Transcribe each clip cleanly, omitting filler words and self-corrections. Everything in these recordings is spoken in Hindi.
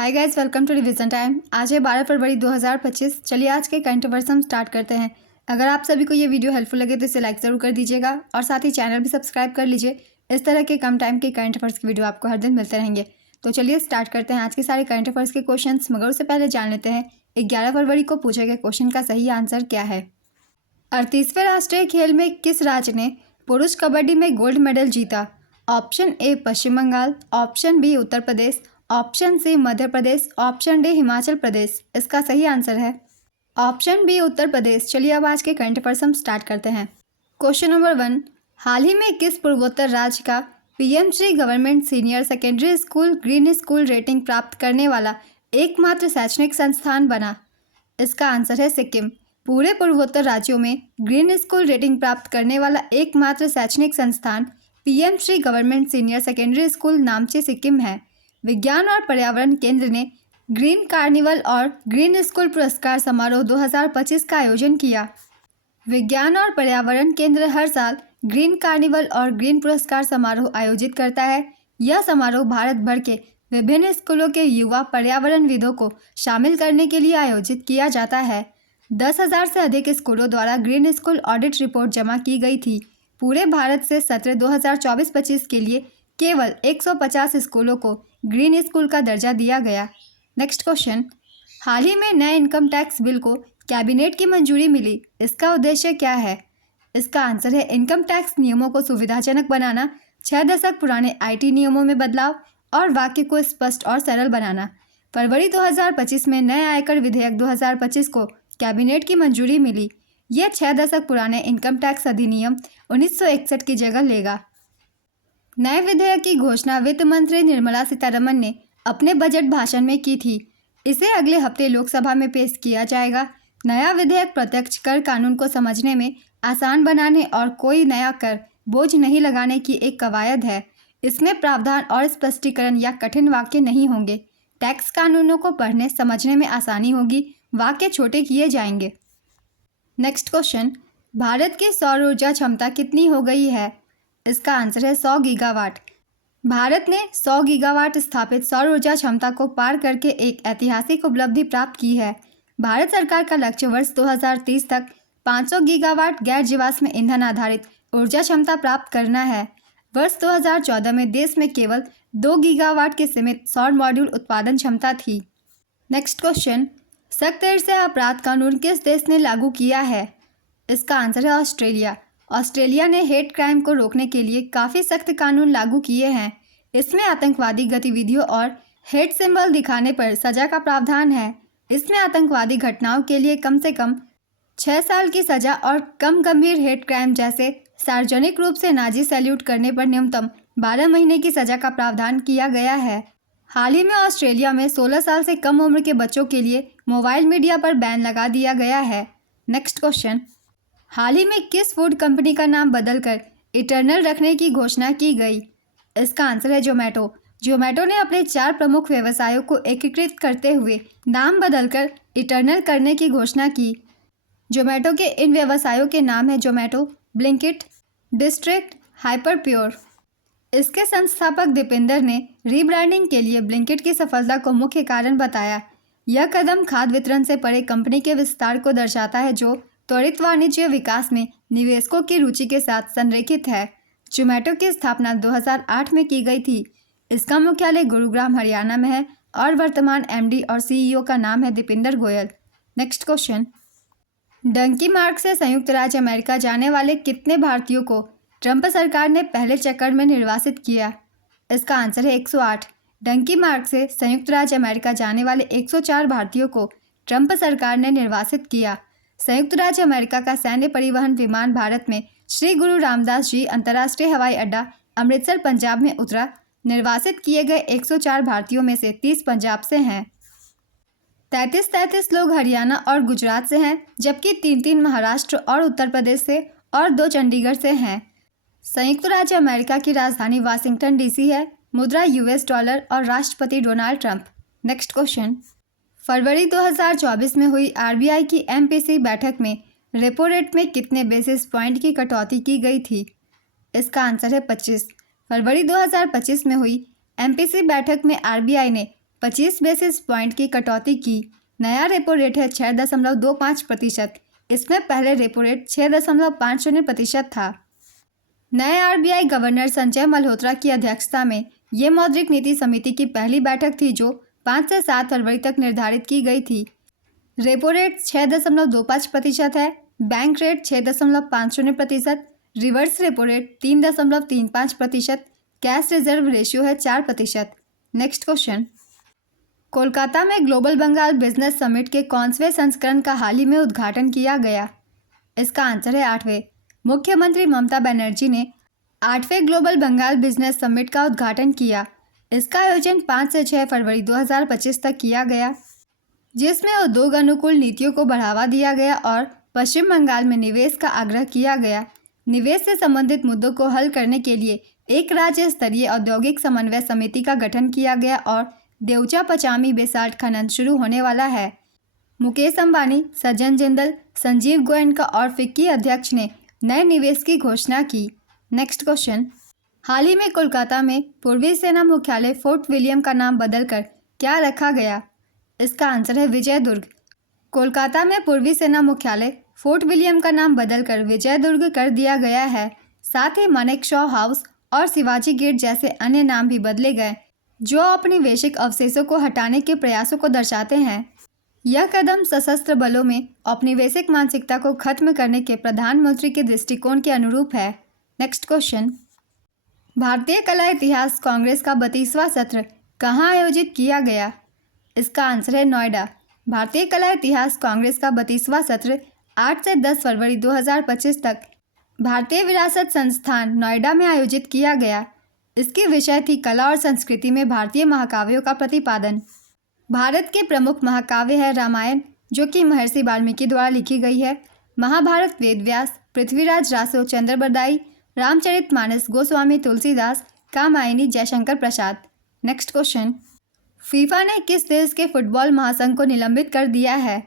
Hi guys, welcome to revision time. आज है 12 फरवरी 2025। चलिए आज के करंट अफेयर्स हम स्टार्ट करते हैं। अगर आप सभी को ये वीडियो हेल्पफुल लगे तो इसे लाइक ज़रूर कर दीजिएगा और साथ ही चैनल भी सब्सक्राइब कर लीजिए। इस तरह के कम टाइम के करंट अफेयर्स की वीडियो आपको हर दिन मिलते रहेंगे। तो चलिए स्टार्ट करते हैं आज के सारे करंट अफेयर्स के क्वेश्चन। मगर उससे पहले जान लेते हैं 11 फरवरी को पूछे गए क्वेश्चन का सही आंसर क्या है। 38वें राष्ट्रीय खेल में किस राज्य ने पुरुष कबड्डी में गोल्ड मेडल जीता? Option A Paschim Bangal, option B Uttar Pradesh, option C Madhya Pradesh, option D Himachal Pradesh. इसका सही आंसर है ऑप्शन बी उत्तर प्रदेश। चलिए अब आज के करंट अफेयर्स हम स्टार्ट करते हैं। क्वेश्चन नंबर 1, हाल ही में किस पूर्वोत्तर राज्य का PM Shri government senior secondary school green school rating प्राप्त करने वाला एकमात्र शैक्षणिक संस्थान बना? इसका आंसर है सिक्किम। पूरे पूर्वोत्तर राज्यों में ग्रीन स्कूल रेटिंग प्राप्त करने वाला एकमात्र शैक्षणिक संस्थान PM Shri government senior secondary school Namchi Sikkim है। विज्ञान और पर्यावरण केंद्र ने ग्रीन कार्निवल और ग्रीन स्कूल पुरस्कार समारोह 2025 का आयोजन किया। विज्ञान और पर्यावरण केंद्र हर साल ग्रीन कार्निवल और ग्रीन पुरस्कार समारोह आयोजित करता है। यह समारोह भारत भर के विभिन्न स्कूलों के युवा पर्यावरणविदों को शामिल करने के लिए आयोजित किया जाता है। 10,000 से अधिक स्कूलों द्वारा ग्रीन स्कूल ऑडिट रिपोर्ट जमा की गई थी। पूरे भारत से सत्र 2024-25 के लिए केवल 150 स्कूलों को ग्रीन स्कूल का दर्जा दिया गया। नेक्स्ट क्वेश्चन, हाल ही में नए इनकम टैक्स बिल को कैबिनेट की मंजूरी मिली। इसका उद्देश्य क्या है? इसका आंसर है इनकम टैक्स नियमों को सुविधाजनक बनाना, 6 दशक पुराने आईटी नियमों में बदलाव और वाक्य को स्पष्ट और सरल बनाना। फरवरी 2025 में नए आयकर विधेयक 2025 को कैबिनेट की मंजूरी मिली। यह 6 दशक पुराने इनकम टैक्स अधिनियम 1961 की जगह लेगा। नए विधेयक की घोषणा वित्त मंत्री निर्मला सीतारमण ने अपने बजट भाषण में की थी। इसे अगले हफ्ते लोकसभा में पेश किया जाएगा। नया विधेयक प्रत्यक्ष कर कानून को समझने में आसान बनाने और कोई नया कर बोझ नहीं लगाने की एक कवायद है। इसमें प्रावधान और स्पष्टीकरण या कठिन वाक्य नहीं होंगे। टैक्स कानूनों को पढ़ने समझने में आसानी होगी। वाक्य छोटे किए जाएंगे। नेक्स्ट क्वेश्चन, भारत की सौर ऊर्जा क्षमता कितनी हो गई है? इसका आंसर है 100 गीगावाट। भारत ने 100 गीगावाट स्थापित सौर ऊर्जा क्षमता को पार करके एक ऐतिहासिक उपलब्धि प्राप्त की है। भारत सरकार का लक्ष्य वर्ष 2030 तक 500 गीगावाट गैर जीवाश्म ईंधन आधारित ऊर्जा क्षमता प्राप्त करना है। वर्ष 2014 में देश में केवल 2 गीगावाट की सीमित सौर मॉड्यूल उत्पादन क्षमता थी। नेक्स्ट क्वेश्चन, सख्त से अपराध कानून किस देश ने लागू किया है? इसका आंसर है ऑस्ट्रेलिया। ऑस्ट्रेलिया ने हेट क्राइम को रोकने के लिए काफ़ी सख्त कानून लागू किए हैं। इसमें आतंकवादी गतिविधियों और हेट सिंबल दिखाने पर सज़ा का प्रावधान है। इसमें आतंकवादी घटनाओं के लिए कम से कम 6 साल की सज़ा और कम गंभीर हेट क्राइम जैसे सार्वजनिक रूप से नाजी सैल्यूट करने पर न्यूनतम 12 महीने की सज़ा का प्रावधान किया गया है। हाल ही में ऑस्ट्रेलिया में 16 साल से कम उम्र के बच्चों के लिए मोबाइल मीडिया पर बैन लगा दिया गया है। नेक्स्ट क्वेश्चन, हाल ही में किस फूड कंपनी का नाम बदलकर इटर्नल रखने की घोषणा की गई? इसका आंसर है जोमेटो। जोमेटो ने अपने 4 प्रमुख व्यवसायों को एकीकृत करते हुए नाम बदलकर इटर्नल करने की घोषणा की। जोमेटो के इन व्यवसायों के नाम है Zomato, Blinkit, district, hyper pure. इसके संस्थापक दीपेंद्र ने रीब्रांडिंग के लिए ब्लिंकिट की सफलता को मुख्य कारण बताया। यह कदम खाद्य वितरण से परे कंपनी के विस्तार को दर्शाता है जो त्वरित वाणिज्य विकास में निवेशकों की रुचि के साथ संरेखित है। जोमेटो की स्थापना 2008 में की गई थी। इसका मुख्यालय गुरुग्राम हरियाणा में है और वर्तमान एमडी और सीईओ का नाम है दीपेंद्र गोयल। नेक्स्ट क्वेश्चन, डंकी मार्ग से संयुक्त राज्य अमेरिका जाने वाले कितने भारतीयों को ट्रंप सरकार ने पहले चक्कर में निर्वासित किया? इसका आंसर है 108। डंकी मार्ग से संयुक्त राज्य अमेरिका जाने वाले 104 भारतीयों को ट्रंप सरकार ने निर्वासित किया। संयुक्त राज्य अमेरिका का सैन्य परिवहन विमान भारत में श्री गुरु रामदास जी अंतर्राष्ट्रीय हवाई अड्डा अमृतसर पंजाब में उतरा। निर्वासित किए गए 104 भारतीयों में से 30 पंजाब से हैं। 33 लोग हरियाणा और गुजरात से हैं, जबकि 3 महाराष्ट्र और उत्तर प्रदेश से और 2 चंडीगढ़ से हैं। संयुक्त राज्य अमेरिका की राजधानी वाशिंगटन डीसी है। मुद्रा यूएस डॉलर और राष्ट्रपति डोनाल्ड ट्रंप। नेक्स्ट क्वेश्चन, फरवरी 2024 में हुई आरबीआई की एमपीसी बैठक में रेपो रेट में कितने बेसिस पॉइंट की कटौती की गई थी? इसका आंसर है 25। फरवरी 2025 में हुई एमपीसी बैठक में आरबीआई ने 25 बेसिस पॉइंट की कटौती की। नया रेपो रेट है 6.25%। इसमें पहले रेपो रेट 6.50% था। नए आरबीआई गवर्नर संजय मल्होत्रा की अध्यक्षता में ये मौद्रिक नीति समिति की पहली बैठक थी जो 5 से 7 फरवरी तक निर्धारित की गई थी। रेपो रेट 6.25% है, bank rate 6.50%, reverse repo rate 3.35%, cash reserve ratio है 4%। नेक्स्ट क्वेश्चन, कोलकाता में ग्लोबल बंगाल बिजनेस समिट के कौनसवें संस्करण का हाल ही में उद्घाटन किया गया? इसका आंसर है 8वें। मुख्यमंत्री ममता बनर्जी ने 8वें ग्लोबल बंगाल बिजनेस समिट का उद्घाटन किया। इसका आयोजन 5 से 6 फरवरी 2025 तक किया गया, जिसमें उद्योग अनुकूल नीतियों को बढ़ावा दिया गया और पश्चिम बंगाल में निवेश का आग्रह किया गया। निवेश से संबंधित मुद्दों को हल करने के लिए एक राज्य स्तरीय औद्योगिक समन्वय समिति का गठन किया गया और देवचा पचामी बेसाल्ट खनन शुरू होने वाला है। मुकेश अंबानी, सज्जन जिंदल, संजीव गोयनका और फिक्की अध्यक्ष ने नए निवेश की घोषणा की। नेक्स्ट क्वेश्चन, हाल ही में कोलकाता में पूर्वी सेना मुख्यालय फोर्ट विलियम का नाम बदलकर क्या रखा गया? इसका आंसर है विजय दुर्ग। कोलकाता में पूर्वी सेना मुख्यालय फोर्ट विलियम का नाम बदलकर विजय दुर्ग कर दिया गया है। साथ ही मानेकशॉ हाउस और शिवाजी गेट जैसे अन्य नाम भी बदले गए जो औपनिवेशिक अवशेषों को हटाने के प्रयासों को दर्शाते हैं। यह कदम सशस्त्र बलों में औपनिवेशिक मानसिकता को खत्म करने के प्रधानमंत्री के दृष्टिकोण के अनुरूप है। नेक्स्ट क्वेश्चन, भारतीय कला इतिहास कांग्रेस का 32वां सत्र कहाँ आयोजित किया गया? इसका आंसर है नोएडा। भारतीय कला इतिहास कांग्रेस का 32वां सत्र 8 से 10 फरवरी 2025 तक भारतीय विरासत संस्थान नोएडा में आयोजित किया गया। इसकी विषय थी कला और संस्कृति में भारतीय महाकाव्यों का प्रतिपादन। भारत के प्रमुख महाकाव्य है रामायण, जो कि महर्षि वाल्मीकि द्वारा लिखी गई है। Mahabharat Vedvyas, Prithviraj Raso Chand Bardai, Ramcharitmanas Goswami Tulsidas, Kamayani Jaishankar Prasad. Next question, FIFA ने किस देश के फुटबॉल महासंघ को निलंबित कर दिया है?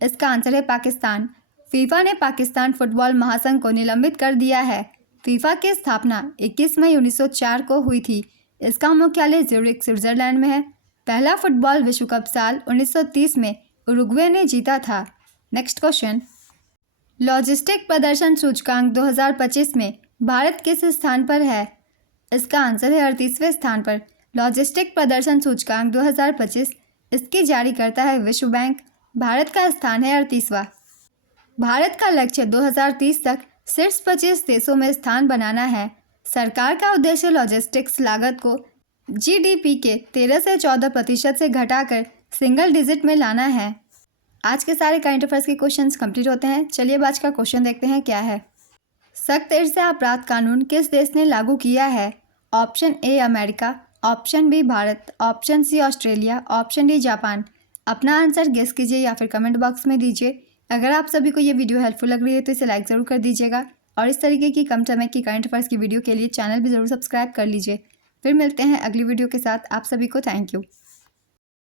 इसका आंसर है पाकिस्तान। फीफा ने पाकिस्तान फुटबॉल महासंघ को निलंबित कर दिया है। फीफा की स्थापना 21 मई 1904 को हुई थी। इसका मुख्यालय ज्यूरिख स्विट्जरलैंड में है। पहला फुटबॉल विश्व कप साल 1930 में उरुग्वे ने जीता था। नेक्स्ट क्वेश्चन, लॉजिस्टिक प्रदर्शन सूचकांक 2025 में भारत किस स्थान पर है? इसका आंसर है 38वें स्थान पर। लॉजिस्टिक प्रदर्शन सूचकांक 2025 इसकी जारी करता है विश्व बैंक। भारत का स्थान है 38वां। भारत का लक्ष्य 2030 तक शीर्ष 25 देशों में स्थान बनाना है। सरकार का उद्देश्य लॉजिस्टिक्स लागत को जीडीपी के 13 से 14% से घटाकर सिंगल डिजिट में लाना है। आज के सारे करंट अफेयर्स के क्वेश्चंस कंप्लीट होते हैं। चलिए अब आज का क्वेश्चन देखते हैं क्या है। सख्त ईर्ष्या अपराध कानून किस देश ने लागू किया है? Option A America, option B Bharat, option C Australia, option D Japan. अपना आंसर गेस कीजिए या फिर कमेंट बॉक्स में दीजिए। अगर आप सभी को ये वीडियो हेल्पफुल लग रही है तो इसे लाइक ज़रूर कर दीजिएगा और इस तरीके की कम समय की करंट अफेयर्स की वीडियो के लिए चैनल भी ज़रूर सब्सक्राइब कर लीजिए। फिर मिलते हैं अगली वीडियो के साथ। आप सभी को थैंक यू।